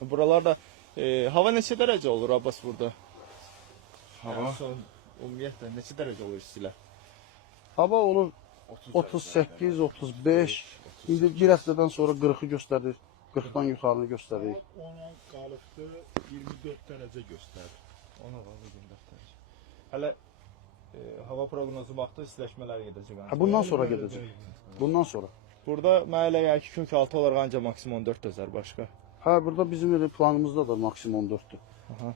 Buralarda hava neçə dərəcə olur Abbas burada? Hava? Ümumiyyətlə neçə dərəcə olur istilər? Hava olur 38, 35. İndi bir həftədən sonra 40-ı göstərir. 40-dan yuxarını göstərir. Ona qalıbdı 24 dərəcə göstərir. Ona qalır 24 dərəcə. Hələ hava proqnozu vaxtı istiləşmələr gedəcək. Bundan sonra gedəcək. Bundan sonra. Burada mənə elə gəlir ki, kök altı olaraq ancaq maksimum 14 dözər başqa. Burada bizim elə planımızda da maksimum 14-dür.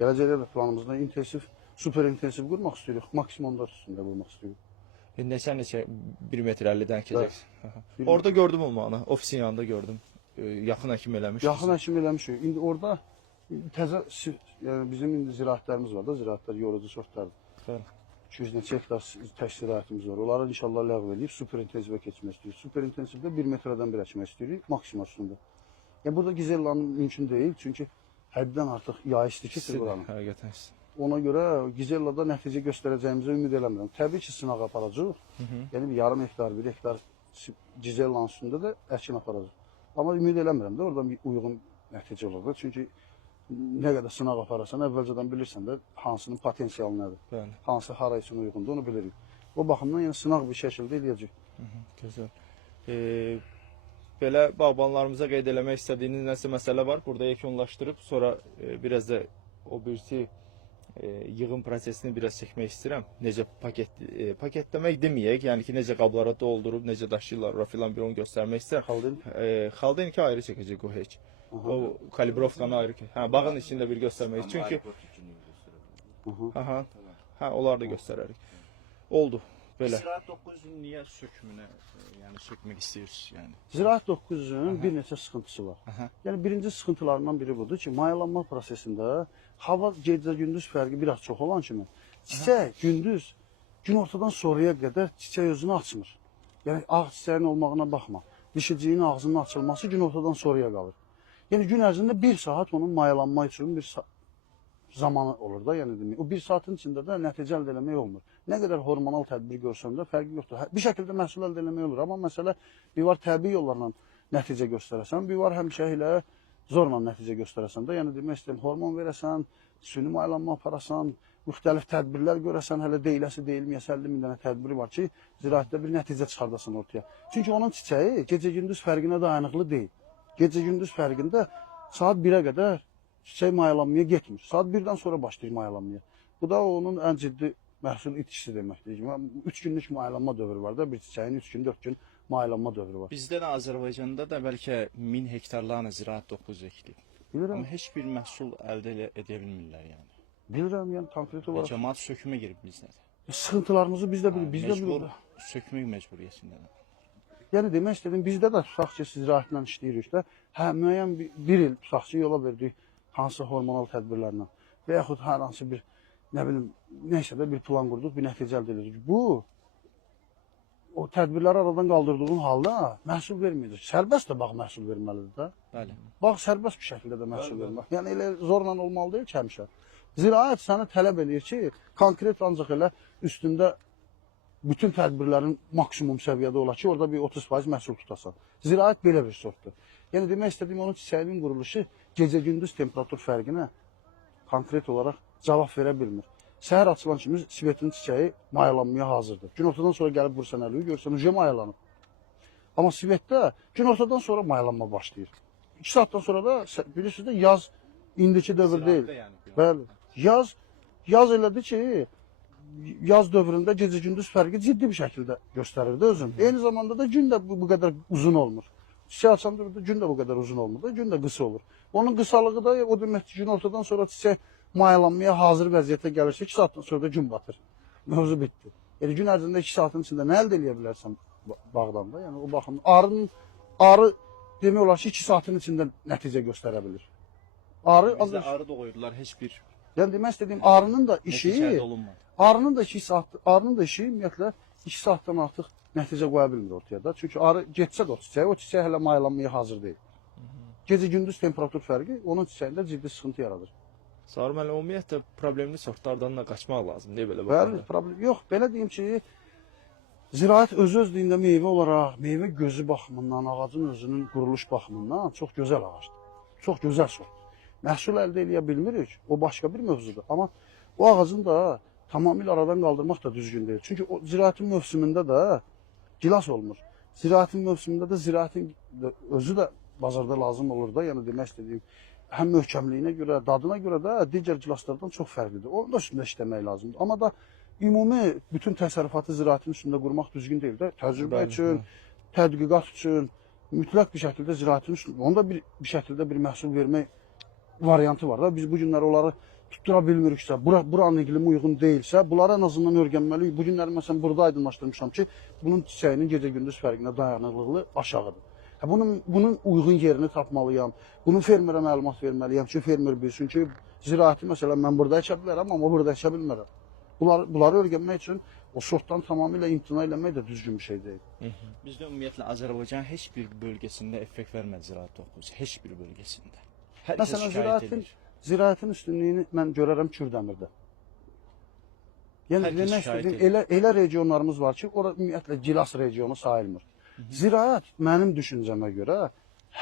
Gələcəkdə də planımızda intensiv, super intensiv qurmaq istəyirik. Maksimum 14 üstündə qurmaq istəyirik. Neçə 1 metr 50-dən keçəcəksin. Orada gördüm olmağını, ofisin yanında gördüm. Yaxın həkim eləmiş. Yaxın həkim eləmişik. İndi orada təzə, yəni bizim indi ziraətlərimiz var da, ziraətlər yorucu sortlardır. Bəli. 200 neçə hektar tək ziraətimiz var. Onları inşallah ləğv edib super intensivə keçmək istəyirik. Super intensivdə 1 metrdən bir əkmək istəyirik maksimum üstündə. Yəni burada gizellanın mümkün deyil, çünki həddən artıq yay isti keçir buranın. Həqiqətən isti. Ona görə gizellada nəticə göstərəcəyimizə ümid eləmirəm. Təbii ki, sınaq aparacaq. Yəni bir yarım hektar, 1 hektar gizellanın üstündə də əkin aparacaq. Amma ümid eləmirəm də oradan bir uyğun nəticə olur da. Çünki nə qədər sınaq apararsan, əvvəlcədən bilirsən də hansının potensialı nədir. Bəli. Hansı hara üçün uyğundur, onu bilirik. O baxımdan yəni sınaq bir şəkildə eləyəcək. Gözəl. Belə bağbanlarımıza qeyd eləmək istədiyiniz nəsə məsələ var. Burada yekunlaşdırıb, sonra biraz da o birisi yığım prosesini biraz çəkmək istəyirəm. Necə paketləmək deməyək, yəni ki, necə qablara doldurub, necə daşıyırlar, ora filan bir onu göstərmək istəyirəm. Xaldenki ayrı çəkəcək o heç. O kalibrovkanı ayrı. Bağın içində bir göstərmək. Çünki onlar da göstərərik. Oldu. Belə. Ziraat 900-ün niyə sökümünə, yəni sökmək istəyirsiniz? Yəni? Ziraat 900-ün bir neçə sıxıntısı var. Yəni birinci sıxıntılarından biri budur ki, mayalanma prosesində hava gecə-gündüz fərqi biraz çox olan kimi çiçək gündüz gün ortadan sonraya qədər çiçək özünü açmır. Yəni ağ çiçəyin olmağına baxma. Dişiciyin ağzının açılması gün ortadan sonraya qalır. Yəni gün ərzində 1 saat onun mayalanma üçün bir zamanı olur da, yəni demək. O 1 saatın içində də nəticə əldə eləmək olmur. Nə qədər hormonal tədbir görsəm də fərqi yoxdur. Bir şəkildə məhsul əldə eləmək olur, amma məsələ bir var təbii yollarla nəticə göstərəsən, bir var həmişə ilə zorla nəticə göstərəsən də, yəni demək istəyirəm, hormon verəsən, süni mayalanma aparasan, müxtəlif tədbirlər görəsən, hələ deyiləsi deyilməyəsə 50 min dənə tədbiri var ki, ziraətdə bir nəticə çıxardasan ortaya. Çünki onun çiçəyi gecə-gündüz fərqinə dayanıqlı deyil. Gecə-gündüz fərqində saat 1-ə qədər çiçək mayalanmaya getmir. Saat 1-dən sonra başlayır mayalanmaya. Bu da onun ən ciddi məhsul itkisi deməkdir. 3 günlük mayalanma dövrü var da, bir çiçəyin 3 gün, 4 gün mayalanma dövrü var. Bizdə də Azərbaycanda da bəlkə 1000 hektarlarla ziraat 900 eklib. Bilirəm. Amma heç bir məhsul əldə edə bilmirlər yəni. Bilirəm, yəni konkret olaraq. Cəmaət sökümə girib bizdə də. Sıxıntılarımızı biz də bilirik. Məcbur sökmək məcburiyyətindədir. Yəni demək istədim, bizdə də tutaq ki, ziraətlə işləyirik də. Müəyyən bir il tutaq ki, yola verdik hansı hormonal tədbirlərlə və yaxud hər hansı bir, nə bilim, neysə də bir plan qurduq, bir nəticə əldə edirik. Bu, o tədbirləri aradan qaldırdığın halda məhsul verməyəcək. Sərbəst də bağ məhsul verməlidir də. Bəli. Bağ sərbəst bir şəkildə də məhsul vermək. Yəni elə zorla olmalı deyil ki, həmişə. Ziraət sənə tələb edir ki, konkret ancaq elə üstündə bütün tədbirlərin maksimum səviyyədə olar ki, orada bir 30% məhsul tutasan. Ziraət belə bir sortdur. Yəni demək istədiyim, onun çiçəyinin quruluşu gecə-gündüz temperatur fərqinə konkret olaraq cavab verə bilmir. Səhər açılan kimi sivetin çiçəyi mayalanmaya hazırdır. Gün ortadan sonra gəlib vursan əliyi, görsən uca mayalanıb. Amma sivetdə gün ortadan sonra mayalanma başlayır. 2 saatdan sonra da bilirsiniz də yaz indiki dövr deyil. Bəli. Yaz elədir ki, yaz dövründə gecə-gündüz fərqi ciddi bir şəkildə göstərir də özün. Eyni zamanda da gün də bu qədər uzun olmur. Çiçək açan dövrdə gün də bu qədər uzun olmur da, gün də qısa olur. Onun qısalığı da o demək ki, gün ortadan sonra çiçək mayalanmaya hazır vəziyyətə gəlirsə 2 saatdan sonra da gün batır. Mövzu bitdi. Yəni gün ərzində 2 saatın içində nə əldə edə bilərsən bağdan da? Yəni o baxımdan arı demək olar ki 2 saatın içində nəticə göstərə bilir. Bizdə arı doğuyurdular, heç bir yəni demək istədiyim arının da işi olunmadı. Arının da işi ümumiyyətlə 2 saatdan artıq nəticə qoya bilmir ortaya da. Çünki arı getsə də o çiçək hələ mayalanmaya hazır deyil. Gecə-gündüz temperatur fərqi onun çiçəyində ciddi sıxıntı yaradır. Sarı müəllim, ümumiyyətlə problemli sortlardan da qaçmaq lazımdır belə baxımdan. Bəli, problem yox. Belə deyim ki, ziraət öz-özlüyündə meyvə olaraq, meyvə gözü baxımından, ağacın özünün quruluş baxımından çox gözəl ağacdır. Çox gözəl sortdur. məhsul əldə edə bilmirik. O başqa bir mövzudur. Amma o ağacın da tamamilə aradan qaldırmaq da düzgün deyil. Çünki o ziraatin mövsümündə də gilas olmur. Ziraatin mövsümündə də ziraatin özü də bazarda lazım olur da, yəni demək istədiyim həm möhkəmliyinə görə, dadına görə də digər gilaslardan çox fərqlidir. Onun da üstündə işləmək lazımdır. Amma da ümumi bütün təsərrüfatı ziraatin üstündə qurmaq düzgün deyil də. Təcrübə üçün, tədqiqat üçün mütləq bir şəkildə ziraatin üstündə, onda bir şəkildə bir məhsul vermək variantı var da. Biz bu günləri onları tuttura bilmiriksə, buranın iqlimi uyğun deyilsə, bunlara en azından öyrənməliyik. Bu günləri məsələn burada aydınlaşdırmışam ki, bunun çiçəyinin gecə-gündüz fərqinə dayanıqlığı aşağıdır. Bunun uyğun yerini tapmalıyam. Bunun fermerə məlumat verməliyəm ki, fermer bilsin ki, ziraati məsələn mən burada əkə bilərəm, amma burada əkə bilmərəm. Bunları öyrənmək üçün o sortdan tamamilə imtina eləmək də düzgün bir şey deyil. Bizdə ümumiyyətlə Azərbaycanın heç bir bölgəsində effekt vermədi ziraat toxusu, heç bir bölgəsində. Hər kəs Məsələn, şikayət edir. ziraatin üstünlüyünü mən görərəm Kürdəmirdə. Yəni Hər kəs demək şikayət istədiyim elə regionlarımız var ki, ora ümumiyyətlə gilas regionu sayılmır. Ziraat mənim düşüncəmə görə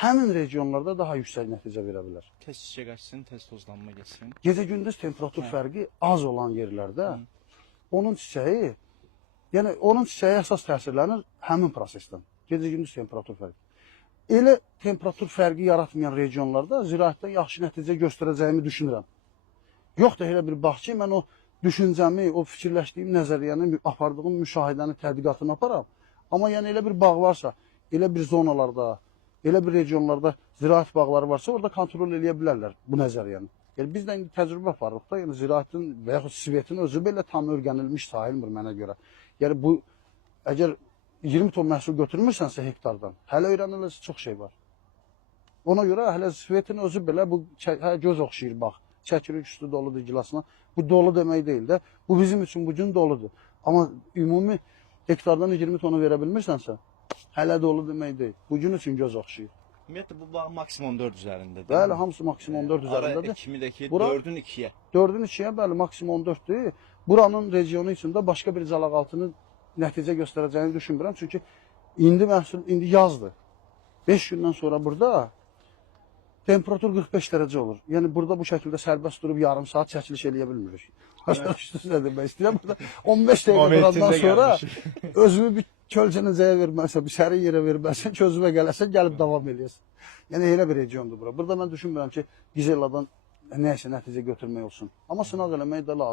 həmin regionlarda daha yüksək nəticə verə bilər. Tez çiçək açsın, tez tozlanma geçsin. Gecə-gündüz temperatur fərqi az olan yerlərdə onun çiçəyi, yəni onun çiçəyi əsas təsirlənir həmin prosesdən. Gecə-gündüz temperatur fərqi. Elə temperatur fərqi yaratmayan regionlarda ziraatdan yaxşı nəticə göstərəcəyimi düşünürəm. Yox da elə bir bax ki, mən o düşüncəmi, o fikirləşdiyim nəzəriyyəni, apardığım müşahidəni, tədqiqatını aparam. Amma yəni elə bir bağ varsa, elə bir zonalarda, elə bir regionlarda ziraat bağları varsa, orada kontrol edə bilərlər bu nəzəriyyəni. Yəni biz də indi təcrübə aparırıq da, yəni ziraatin və yaxud Svetin özü belə tam öyrənilmiş sayılmır mənə görə. Yəni bu əgər 20 ton məhsul götürmürsənsə hektardan, hələ öyrəniləcək çox şey var. Ona görə hələ Svetin özü belə bu göz oxşayır bax. Çəkirik üstü doludur gilasına. Bu dolu demək deyil də. Bu bizim üçün bu gün doludur. Amma ümumi hektardan 20 tonu verə bilmirsənsə, hələ dolu demək deyil. Bu gün üçün göz oxşayır. Ümumiyyətlə bu bağ maksimum 4 üzərindədir. Bəli, hamısı maksimum 4 üzərindədir. Ara ekimi də ki, Bura- 4-ün 2-yə. 4-ün 2-yə bəli maksimum 4-dür. Buranın regionu içində başqa bir zalaqaltının nəticə göstərəcəyini düşünmürəm. Çünki indi məhsul indi yazdır. 5 gündən sonra burada temperatur 45 dərəcə olur. Yəni burada bu şəkildə sərbəst durub yarım saat çəkiliş eləyə bilmirik. Başqa nə demək istəyirəm? Burada 15 dəqiqə durandan sonra özümü bir kölcənəcəyə verməsən, bir sərin yerə verməsən, közümə gələsən, gəlib davam eləyəsən. Yəni elə bir regiondur bura. Burada mən düşünmürəm ki, Gizelladan nəysə nəticə götürmək olsun. Amma sınaq eləmək də lazım.